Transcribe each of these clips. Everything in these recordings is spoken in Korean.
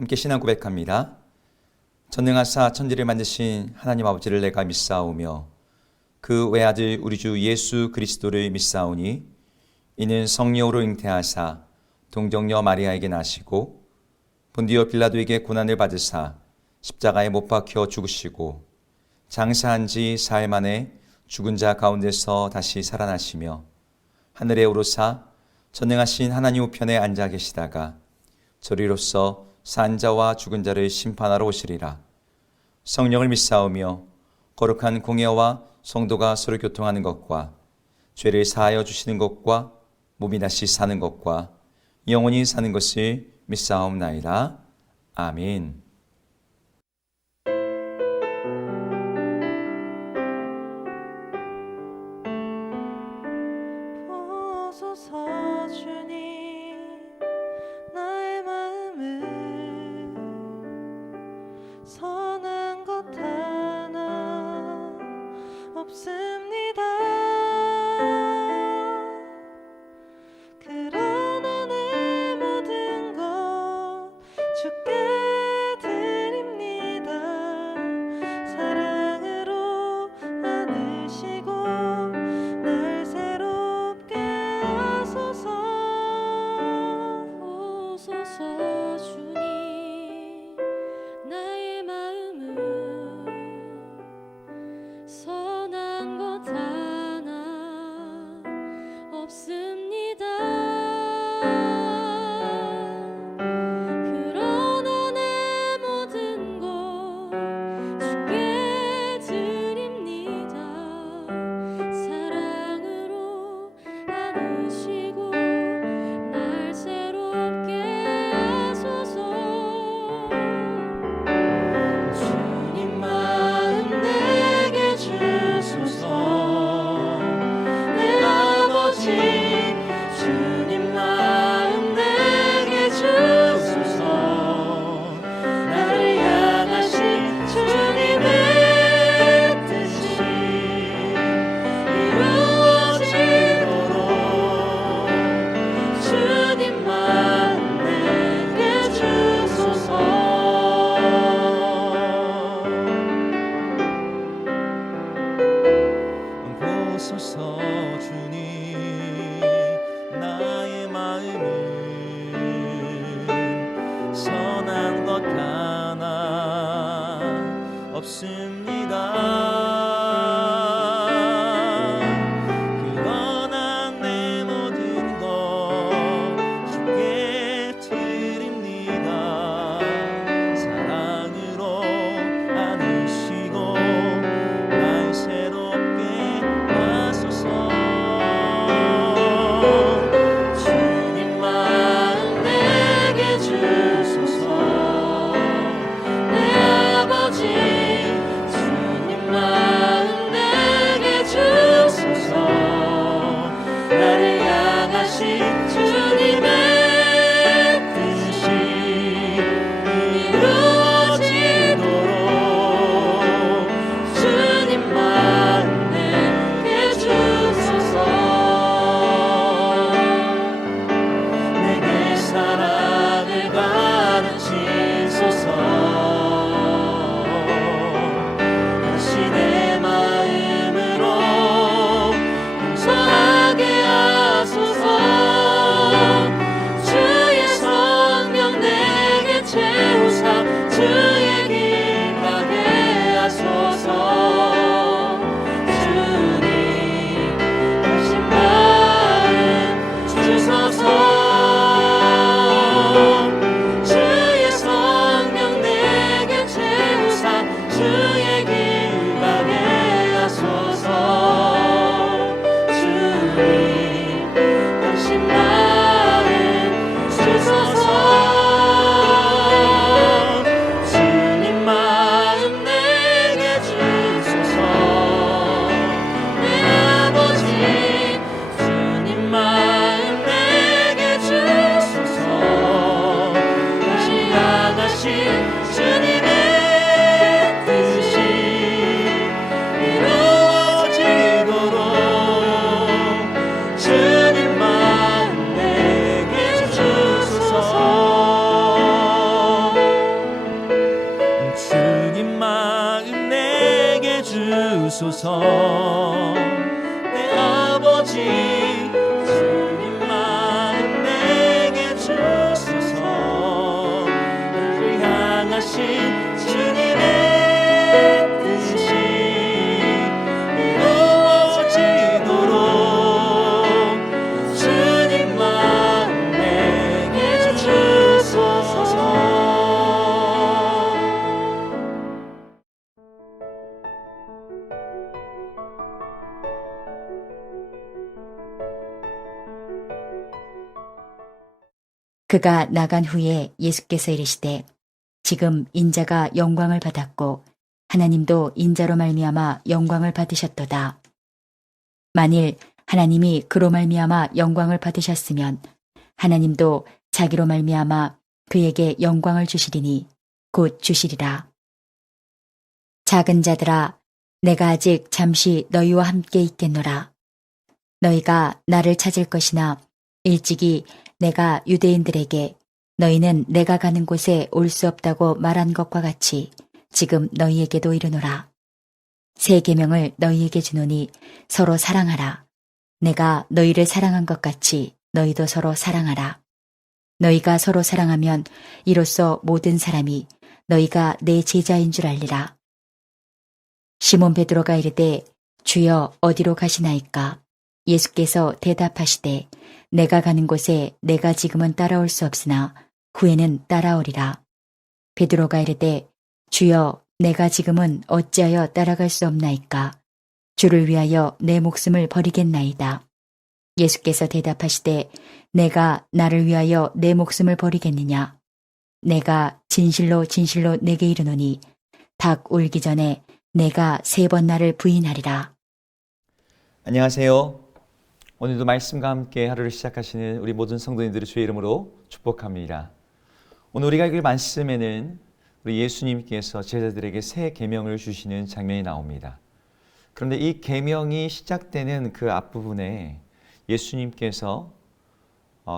함께 신앙 고백합니다. 전능하사 천지를 만드신 하나님 아버지를 내가 믿사오며 그 외아들 우리 주 예수 그리스도를 믿사오니 이는 성령으로 잉태하사 동정녀 마리아에게 나시고 본디오 빌라도에게 고난을 받으사 십자가에 못 박혀 죽으시고 장사한 지 사흘 만에 죽은 자 가운데서 다시 살아나시며 하늘에 오르사 전능하신 하나님 우편에 앉아 계시다가 저리로서 산 자와 죽은 자를 심판하러 오시리라. 성령을 믿사오며 거룩한 공예와 성도가 서로 교통하는 것과 죄를 사하여 주시는 것과 몸이 다시 사는 것과 영원히 사는 것을 믿사옵나이다. 아멘. 보소서 주님 나의 마음을 선한 것 하나 없습니다. 그러나 내 모든 것 주께 드립니다. 사랑으로 안으시고 날 새롭게 하소서. 보소서 주님 나의 마음을 선한 것 하나 없습니다. 그러나 내 모든 것 주께 드립니다. 사랑으로 안으시고 날 새롭게 하소서. 주님 마음 내게 주소서. 내 아버지 주님 마음 내게 주소서. 나를 향하신 주님의 뜻이 이루어지도록 주님 마음 내게 주소서. 보소서 주님 나의 마음을 선한 것 하나 없습니다. 그러나 내 모든 것 주께 드립니다. 사랑으로 안으시고 날 새롭게 하소서. 주님 마음 내게 주소서. 내 아버지 주님 마음 내게 주소서. 나를 향하신 주님의 뜻이 이루어지도록 주님 마음 내게 주소서. 내게 사랑을 가르치소서. 다시 내 마음으로 용서하게 하소서. 주의 성령 내게 채우사 주의 길 가게 하소서. 주님 하신 마음 주소서. 주소서. 내 아버지 주님만 내게 주소서. 나를 향하신 주님의 뜻이 이루어지도록 주님만 내게 주소서. 그가 나간 후에 예수께서 이르시되 지금 인자가 영광을 받았고 하나님도 인자로 말미암아 영광을 받으셨도다. 만일 하나님이 그로 말미암아 영광을 받으셨으면 하나님도 자기로 말미암아 그에게 영광을 주시리니 곧 주시리라. 작은 자들아, 내가 아직 잠시 너희와 함께 있겠노라. 너희가 나를 찾을 것이나 일찍이 내가 유대인들에게 너희는 내가 가는 곳에 올 수 없다고 말한 것과 같이 지금 너희에게도 이르노라. 새 계명을 너희에게 주노니 서로 사랑하라. 내가 너희를 사랑한 것 같이 너희도 서로 사랑하라. 너희가 서로 사랑하면 이로써 모든 사람이 너희가 내 제자인 줄 알리라. 시몬 베드로가 이르되 주여 어디로 가시나이까? 예수께서 대답하시되 내가 가는 곳에 내가 지금은 따라올 수 없으나 후에는 따라오리라. 베드로가 이르되 주여 내가 지금은 어찌하여 따라갈 수 없나이까? 주를 위하여 내 목숨을 버리겠나이다. 예수께서 대답하시되 내가 나를 위하여 내 목숨을 버리겠느냐? 내가 진실로 진실로 내게 이르노니 닭 울기 전에 내가 3번 나를 부인하리라. 안녕하세요. 오늘도 말씀과 함께 하루를 시작하시는 우리 모든 성도님들을 주의 이름으로 축복합니다. 오늘 우리가 읽을 말씀에는 우리 예수님께서 제자들에게 새 계명을 주시는 장면이 나옵니다. 그런데 이 계명이 시작되는 그 앞부분에 예수님께서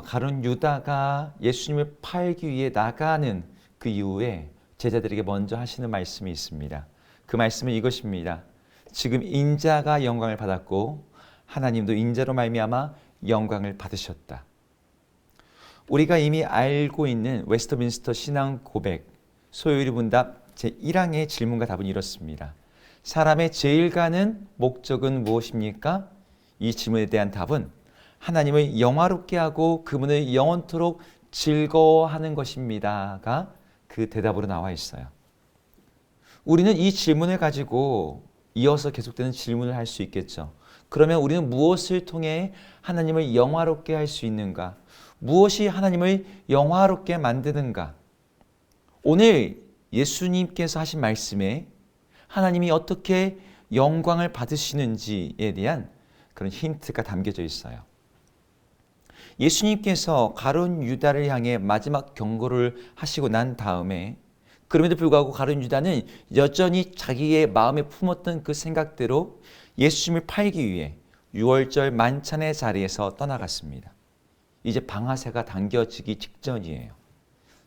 가룟 유다가 예수님을 팔기 위해 나가는 그 이후에 제자들에게 먼저 하시는 말씀이 있습니다. 그 말씀은 이것입니다. 지금 인자가 영광을 받았고 하나님도 인자로 말미암아 영광을 받으셨다. 우리가 이미 알고 있는 웨스터민스터 신앙 고백 소요리 문답 제1항의 질문과 답은 이렇습니다. 사람의 제일 가는 목적은 무엇입니까? 이 질문에 대한 답은 하나님을 영화롭게 하고 그분을 영원토록 즐거워하는 것입니다가 그 대답으로 나와 있어요. 우리는 이 질문을 가지고 이어서 계속되는 질문을 할 수 있겠죠. 그러면 우리는 무엇을 통해 하나님을 영화롭게 할 수 있는가? 무엇이 하나님을 영화롭게 만드는가? 오늘 예수님께서 하신 말씀에 하나님이 어떻게 영광을 받으시는지에 대한 그런 힌트가 담겨져 있어요. 예수님께서 가룟 유다를 향해 마지막 경고를 하시고 난 다음에 그럼에도 불구하고 가룟 유다는 여전히 자기의 마음에 품었던 그 생각대로 예수님을 팔기 위해 유월절 만찬의 자리에서 떠나갔습니다. 이제 방아쇠가 당겨지기 직전이에요.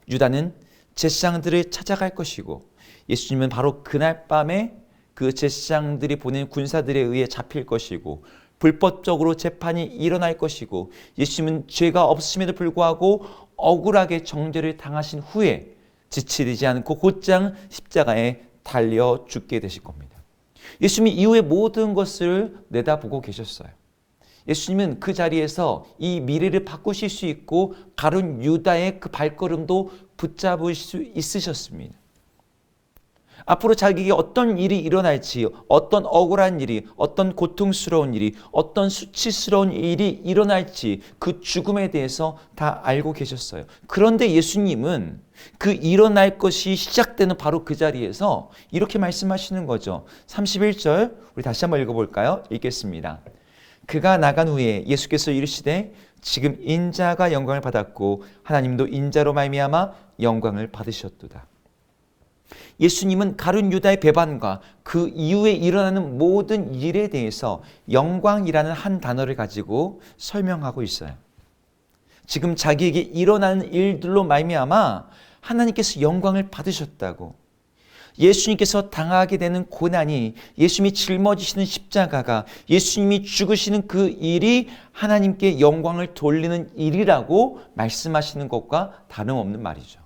유다는 제사장들을 찾아갈 것이고 예수님은 바로 그날 밤에 그 제사장들이 보낸 군사들에 의해 잡힐 것이고 불법적으로 재판이 일어날 것이고 예수님은 죄가 없음에도 불구하고 억울하게 정죄를 당하신 후에 지치지 않고 곧장 십자가에 달려 죽게 되실 겁니다. 예수님이 이후의 모든 것을 내다보고 계셨어요. 예수님은 그 자리에서 이 미래를 바꾸실 수 있고 가룟 유다의 그 발걸음도 붙잡을 수 있으셨습니다. 앞으로 자기에게 어떤 일이 일어날지, 어떤 억울한 일이, 어떤 고통스러운 일이, 어떤 수치스러운 일이 일어날지 그 죽음에 대해서 다 알고 계셨어요. 그런데 예수님은 그 일어날 것이 시작되는 바로 그 자리에서 이렇게 말씀하시는 거죠. 31절 우리 다시 한번 읽어볼까요? 읽겠습니다. 그가 나간 후에 예수께서 이르시되 지금 인자가 영광을 받았고 하나님도 인자로 말미암아 영광을 받으셨도다. 예수님은 가룟 유다의 배반과 그 이후에 일어나는 모든 일에 대해서 영광이라는 한 단어를 가지고 설명하고 있어요. 지금 자기에게 일어나는 일들로 말미암아 하나님께서 영광을 받으셨다고. 예수님께서 당하게 되는 고난이, 예수님이 짊어지시는 십자가가, 예수님이 죽으시는 그 일이 하나님께 영광을 돌리는 일이라고 말씀하시는 것과 다름없는 말이죠.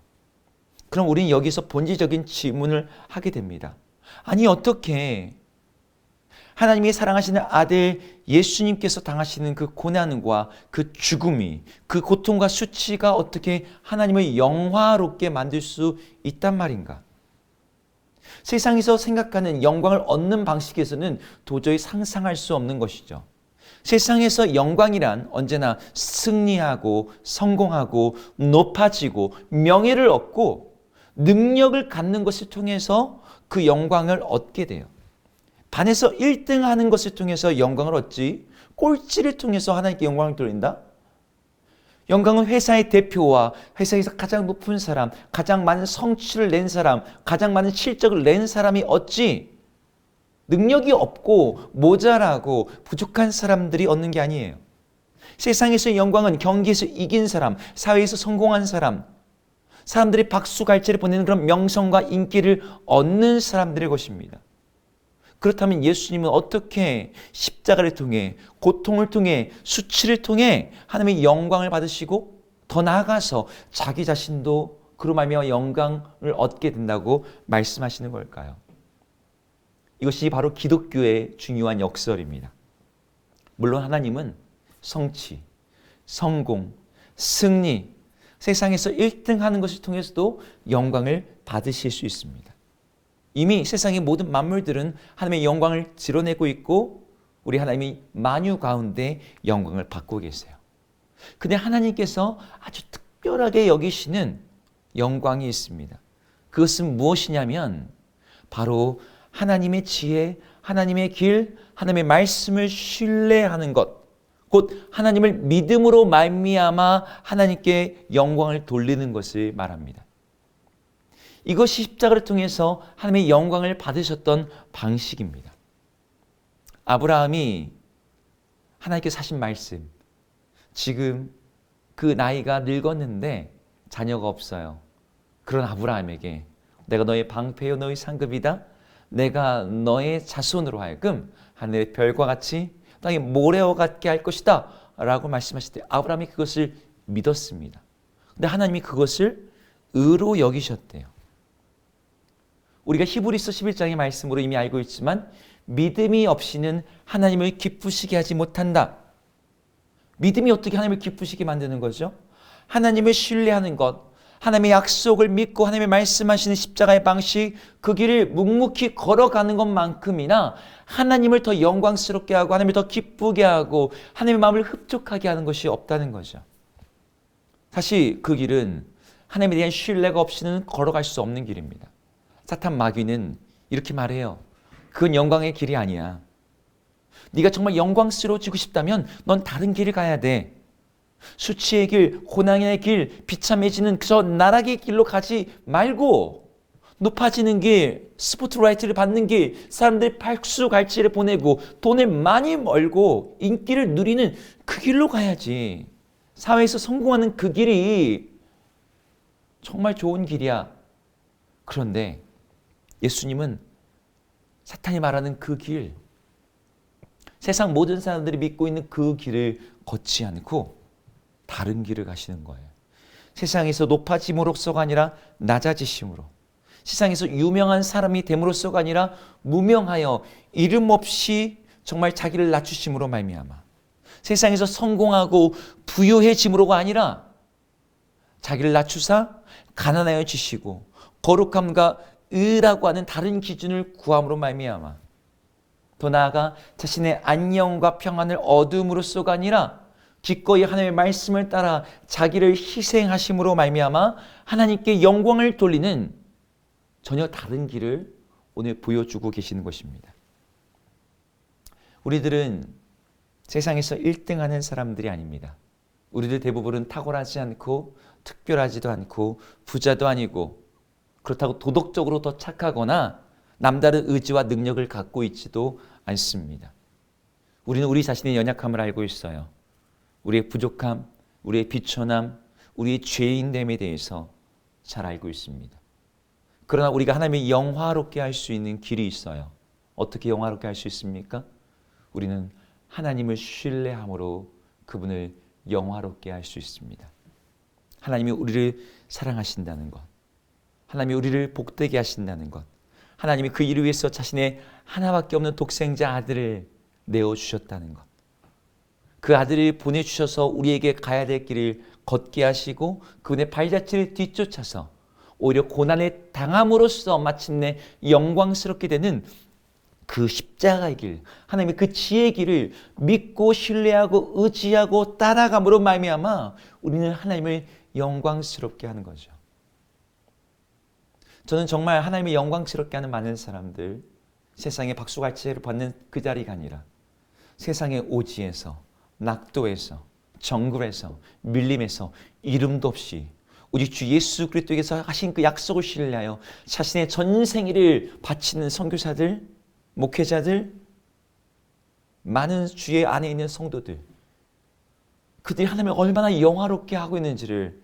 그럼 우리는 여기서 본질적인 질문을 하게 됩니다. 아니, 어떻게 하나님이 사랑하시는 아들 예수님께서 당하시는 그 고난과 그 죽음이, 그 고통과 수치가 어떻게 하나님을 영화롭게 만들 수 있단 말인가? 세상에서 생각하는 영광을 얻는 방식에서는 도저히 상상할 수 없는 것이죠. 세상에서 영광이란 언제나 승리하고 성공하고 높아지고 명예를 얻고 능력을 갖는 것을 통해서 그 영광을 얻게 돼요. 반에서 1등 하는 것을 통해서 영광을 얻지, 꼴찌를 통해서 하나님께 영광을 돌린다? 영광은 회사의 대표와 회사에서 가장 높은 사람, 가장 많은 성취를 낸 사람, 가장 많은 실적을 낸 사람이 얻지, 능력이 없고 모자라고 부족한 사람들이 얻는 게 아니에요. 세상에서의 영광은 경기에서 이긴 사람, 사회에서 성공한 사람, 사람들이 박수갈채를 보내는 그런 명성과 인기를 얻는 사람들의 것입니다. 그렇다면 예수님은 어떻게 십자가를 통해, 고통을 통해, 수치를 통해 하나님의 영광을 받으시고 더 나아가서 자기 자신도 그로 말미암아 영광을 얻게 된다고 말씀하시는 걸까요? 이것이 바로 기독교의 중요한 역설입니다. 물론 하나님은 성취, 성공, 승리, 세상에서 1등 하는 것을 통해서도 영광을 받으실 수 있습니다. 이미 세상의 모든 만물들은 하나님의 영광을 드러내고 있고 우리 하나님이 만유 가운데 영광을 받고 계세요. 근데 하나님께서 아주 특별하게 여기시는 영광이 있습니다. 그것은 무엇이냐면 바로 하나님의 지혜, 하나님의 길, 하나님의 말씀을 신뢰하는 것, 곧 하나님을 믿음으로 말미암아 하나님께 영광을 돌리는 것을 말합니다. 이것이 십자가를 통해서 하나님의 영광을 받으셨던 방식입니다. 아브라함이 하나님께서 하신 말씀, 지금 그 나이가 늙었는데 자녀가 없어요. 그런 아브라함에게 내가 너의 방패요 너의 상급이다. 내가 너의 자손으로 하여금 하늘의 별과 같이 땅의 모래와 같게 할 것이다 라고 말씀하실 때 아브라함이 그것을 믿었습니다. 근데 하나님이 그것을 의로 여기셨대요. 우리가 히브리서 11장의 말씀으로 이미 알고 있지만 믿음이 없이는 하나님을 기쁘시게 하지 못한다. 믿음이 어떻게 하나님을 기쁘시게 만드는 거죠? 하나님을 신뢰하는 것, 하나님의 약속을 믿고 하나님의 말씀하시는 십자가의 방식, 그 길을 묵묵히 걸어가는 것만큼이나 하나님을 더 영광스럽게 하고 하나님을 더 기쁘게 하고 하나님의 마음을 흡족하게 하는 것이 없다는 거죠. 사실 그 길은 하나님에 대한 신뢰가 없이는 걸어갈 수 없는 길입니다. 사탄 마귀는 이렇게 말해요. 그건 영광의 길이 아니야. 네가 정말 영광스러워지고 싶다면 넌 다른 길을 가야 돼. 수치의 길, 고난의 길, 비참해지는 저 나락의 길로 가지 말고 높아지는 길, 스포트라이트를 받는 길, 사람들이 박수갈채를 보내고 돈을 많이 벌고 인기를 누리는 그 길로 가야지. 사회에서 성공하는 그 길이 정말 좋은 길이야. 그런데 예수님은 사탄이 말하는 그 길, 세상 모든 사람들이 믿고 있는 그 길을 걷지 않고 다른 길을 가시는 거예요. 세상에서 높아짐으로써가 아니라 낮아지심으로, 세상에서 유명한 사람이 됨으로써가 아니라 무명하여 이름 없이 정말 자기를 낮추심으로 말미암아, 세상에서 성공하고 부유해짐으로가 아니라 자기를 낮추사 가난하여지시고 거룩함과 의라고 하는 다른 기준을 구함으로 말미암아, 더 나아가 자신의 안녕과 평안을 얻음으로써가 아니라 기꺼이 하나님의 말씀을 따라 자기를 희생하심으로 말미암아 하나님께 영광을 돌리는 전혀 다른 길을 오늘 보여주고 계시는 것입니다. 우리들은 세상에서 1등하는 사람들이 아닙니다. 우리들 대부분은 탁월하지 않고 특별하지도 않고 부자도 아니고 그렇다고 도덕적으로 더 착하거나 남다른 의지와 능력을 갖고 있지도 않습니다. 우리는 우리 자신의 연약함을 알고 있어요. 우리의 부족함, 우리의 비천함, 우리의 죄인됨에 대해서 잘 알고 있습니다. 그러나 우리가 하나님을 영화롭게 할 수 있는 길이 있어요. 어떻게 영화롭게 할 수 있습니까? 우리는 하나님을 신뢰함으로 그분을 영화롭게 할 수 있습니다. 하나님이 우리를 사랑하신다는 것, 하나님이 우리를 복되게 하신다는 것, 하나님이 그 일을 위해서 자신의 하나밖에 없는 독생자 아들을 내어주셨다는 것, 그 아들을 보내주셔서 우리에게 가야 될 길을 걷게 하시고 그분의 발자취를 뒤쫓아서 오히려 고난에 당함으로써 마침내 영광스럽게 되는 그 십자가의 길, 하나님의 그 지혜의 길을 믿고 신뢰하고 의지하고 따라감으로 말미암아 우리는 하나님을 영광스럽게 하는 거죠. 저는 정말 하나님을 영광스럽게 하는 많은 사람들, 세상의 박수갈채를 받는 그 자리가 아니라 세상의 오지에서, 낙도에서, 정글에서, 밀림에서 이름도 없이 우리 주 예수 그리스도께서 하신 그 약속을 신뢰하여 자신의 전생일을 바치는 선교사들, 목회자들, 많은 주의 안에 있는 성도들, 그들이 하나님을 얼마나 영화롭게 하고 있는지를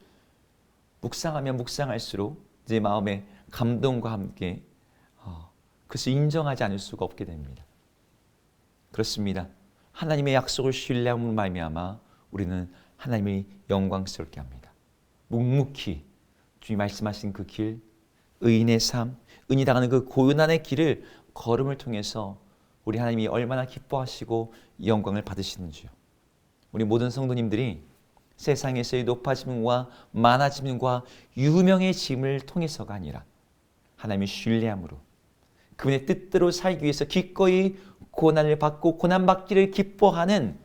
묵상하면 묵상할수록 내 마음에 감동과 함께 그것을 인정하지 않을 수가 없게 됩니다. 그렇습니다. 하나님의 약속을 신뢰함으로 말미암아 우리는 하나님을 영광스럽게 합니다. 묵묵히 주님 말씀하신 그 길, 의인의 삶, 은이 당하는 그 고난의 길을 걸음을 통해서 우리 하나님이 얼마나 기뻐하시고 영광을 받으시는지요. 우리 모든 성도님들이 세상에서의 높아짐과 많아짐과 유명해짐을 통해서가 아니라 하나님의 신뢰함으로 그분의 뜻대로 살기 위해서 기꺼이 고난을 받고 고난받기를 기뻐하는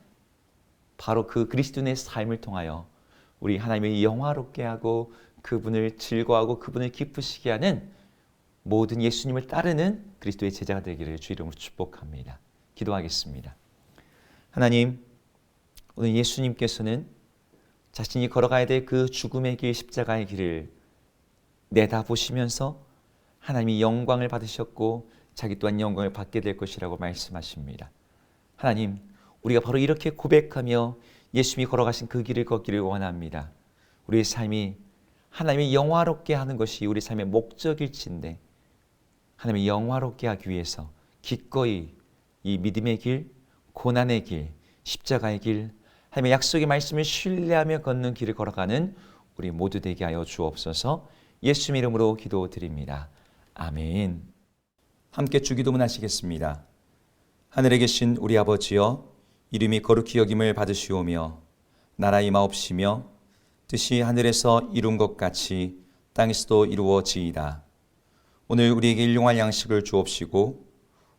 바로 그 그리스도인의 삶을 통하여 우리 하나님을 영화롭게 하고 그분을 즐거워하고 그분을 기쁘시게 하는 모든 예수님을 따르는 그리스도의 제자가 되기를 주 이름으로 축복합니다. 기도하겠습니다. 하나님, 오늘 예수님께서는 자신이 걸어가야 될 그 죽음의 길, 십자가의 길을 내다보시면서 하나님이 영광을 받으셨고 자기 또한 영광을 받게 될 것이라고 말씀하십니다. 하나님, 우리가 바로 이렇게 고백하며 예수님이 걸어가신 그 길을 걷기를 원합니다. 우리의 삶이 하나님이 영화롭게 하는 것이 우리 삶의 목적일진데 하나님이 영화롭게 하기 위해서 기꺼이 이 믿음의 길, 고난의 길, 십자가의 길, 하나님의 약속의 말씀을 신뢰하며 걷는 길을 걸어가는 우리 모두 되게 하여 주옵소서. 예수 이름으로 기도드립니다. 아멘. 함께 주기도문 하시겠습니다. 하늘에 계신 우리 아버지여, 이름이 거룩히 여김을 받으시오며 나라 임하옵시며 뜻이 하늘에서 이룬 것 같이 땅에서도 이루어지이다. 오늘 우리에게 일용할 양식을 주옵시고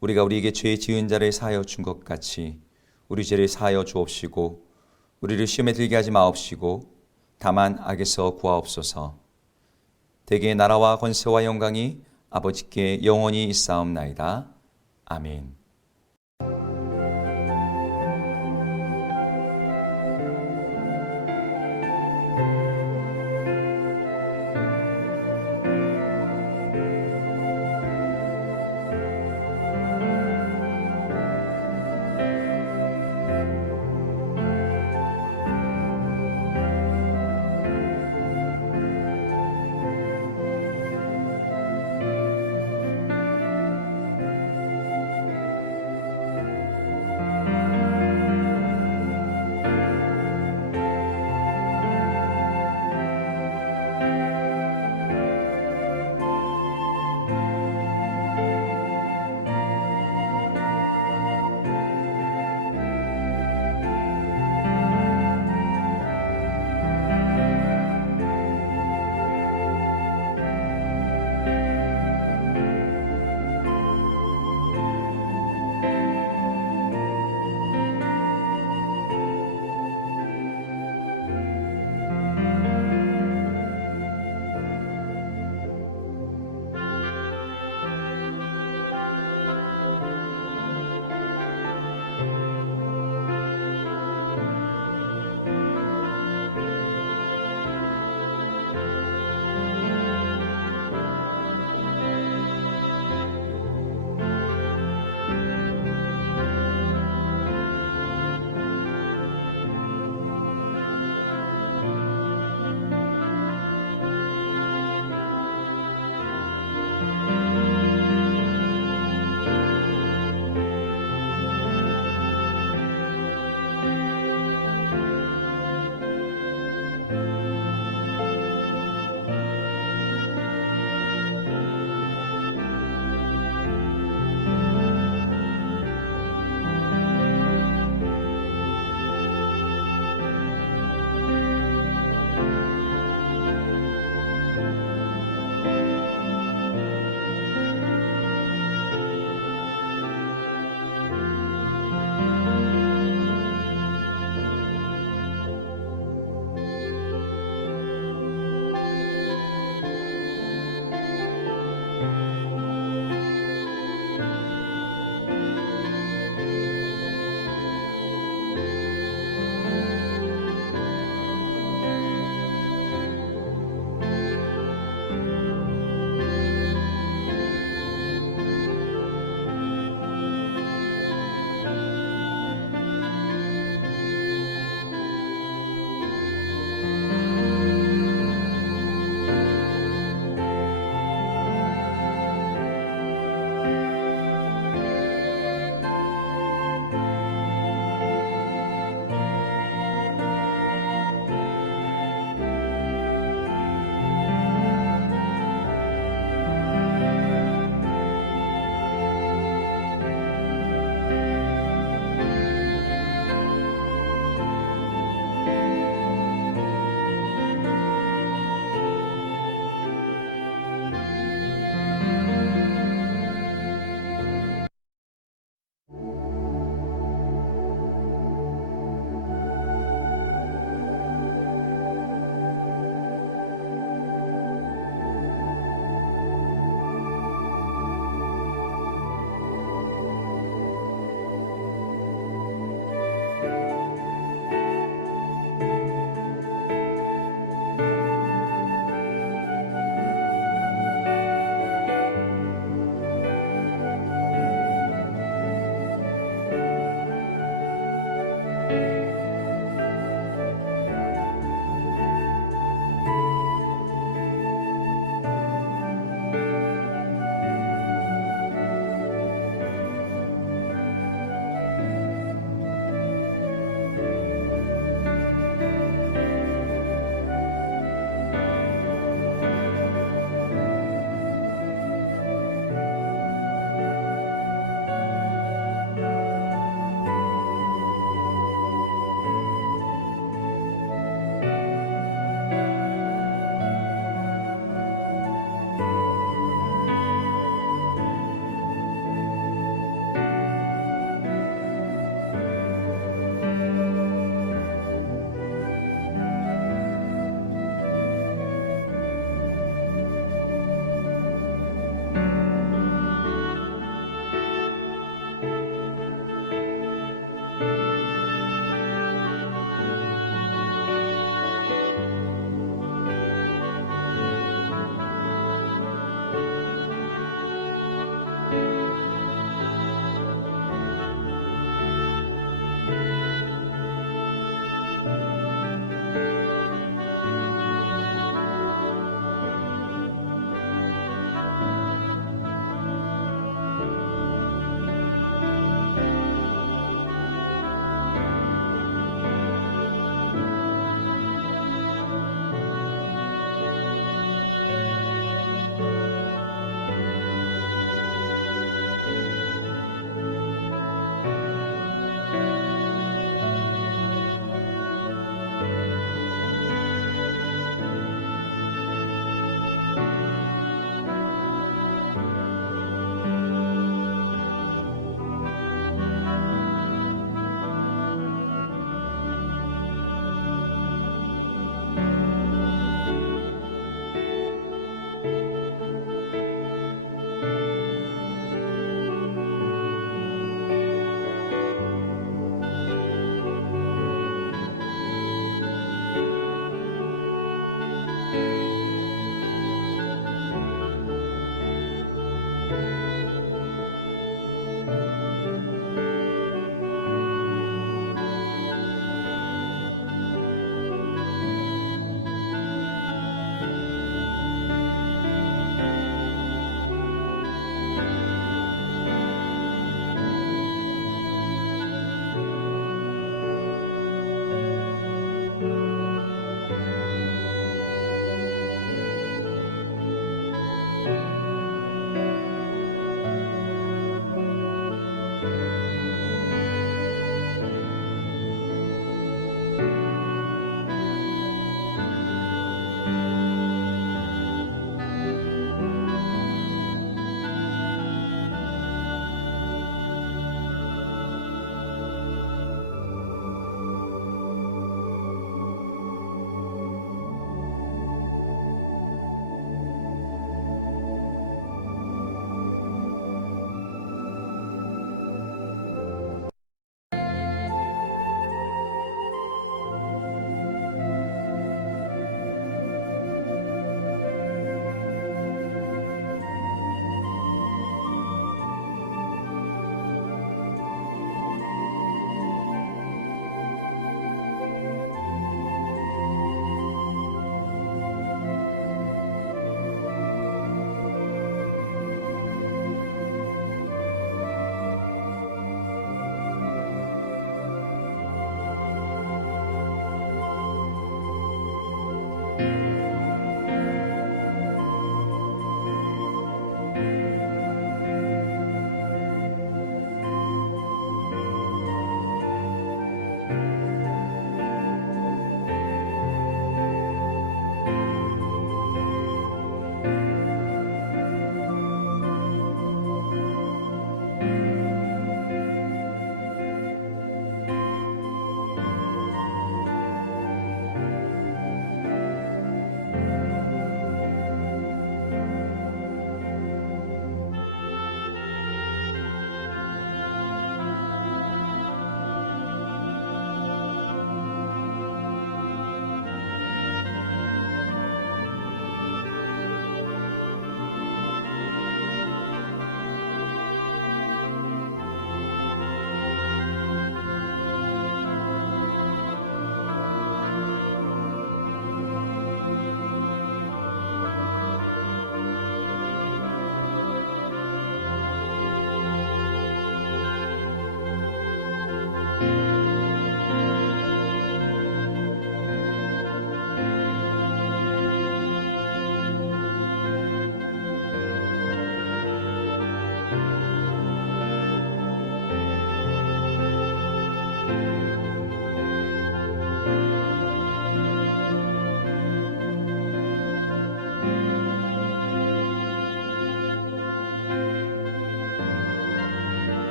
우리가 우리에게 죄 지은 자를 사하여 준 것 같이 우리 죄를 사하여 주옵시고 우리를 시험에 들게 하지 마옵시고 다만 악에서 구하옵소서. 대개 나라와 권세와 영광이 아버지께 영원히 있사옵나이다. 아멘.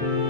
주